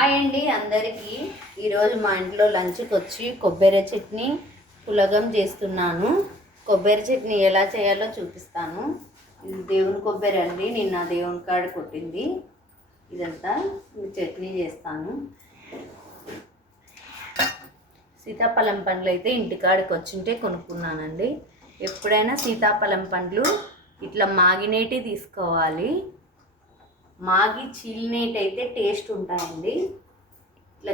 Hi అండి అందరికీ. ఈరోజు మా ఇంట్లో లంచ్కి వచ్చి కొబ్బరి చట్నీ పులగం చేస్తున్నాను. కొబ్బరి చట్నీ ఎలా చేయాలో చూపిస్తాను. ఇది దేవుని కొబ్బరి అండి, నిన్న దేవుని కాడ కొట్టింది. ఇదంతా చట్నీ చేస్తాను. సీతాఫలం పండ్లు అయితే ఇంటికాడికి వచ్చింటే కొనుక్కున్నానండి. ఎప్పుడైనా సీతాఫలం పండ్లు ఇట్లా మాగినేటి తీసుకోవాలి. మాగి చీలినేటి అయితే టేస్ట్ ఉంటాయండి. ఇట్లా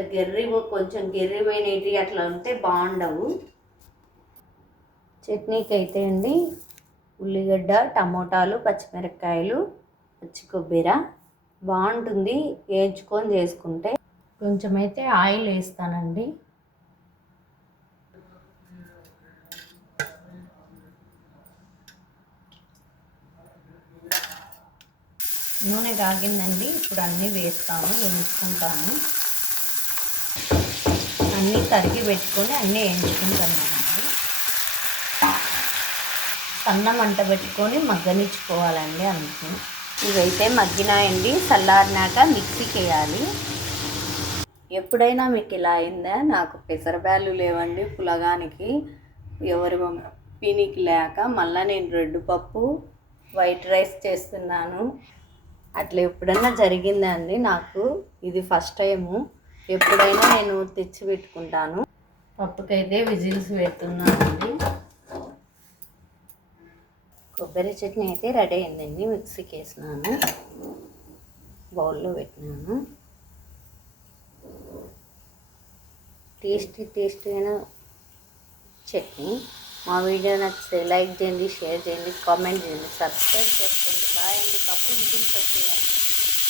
కొంచెం గెర్రిపోయినవి అట్లా ఉంటే బాగుండవు. చట్నీకి అయితే అండి ఉల్లిగడ్డ, టమోటాలు, పచ్చిమిరపకాయలు, పచ్చి కొబ్బరి బాగుంటుంది వేయించుకొని చేసుకుంటే. కొంచెం అయితే ఆయిల్ వేస్తానండి. నూనె కాగిందండి. ఇప్పుడు అన్నీ వేస్తాను, వేయించుకుంటాను. అన్నీ తరిగి పెట్టుకొని అన్నీ వేయించుకుంటానండి. సన్న మంట పెట్టుకొని మగ్గనిచ్చుకోవాలండి. అందుకు ఇవైతే మగ్గినాయండి. చల్లారినాక మిక్సీకి వేయాలి. ఎప్పుడైనా మీకు ఇలా అయిందా? నాకు పెసరబ్యాళ్ళు లేవండి పులగానికి, ఎవరు పీనికి లేక మళ్ళీ నేను రెడ్ పప్పు వైట్ రైస్ చేస్తున్నాను. అట్లా ఎప్పుడైనా జరిగిందా అండి? నాకు ఇది ఫస్ట్ టైము. ఎప్పుడైనా నేను తెచ్చి పెట్టుకుంటాను. పప్పుకైతే విజిల్స్ పెడుతున్నానండి. కొబ్బరి చట్నీ అయితే రెడీ అయిందండి. మిక్సీకి వేసినాను, బౌల్లో పెట్టినాను. టేస్టీ అయిన చట్నీ. మా వీడియో నచ్చితే లైక్ చేయండి, షేర్ చేయండి, కామెంట్ చేయండి, సబ్స్క్రైబ్ చేసుకోండి. బాయ్ అండి. పప్పు విజిల్స్ వచ్చిందండి.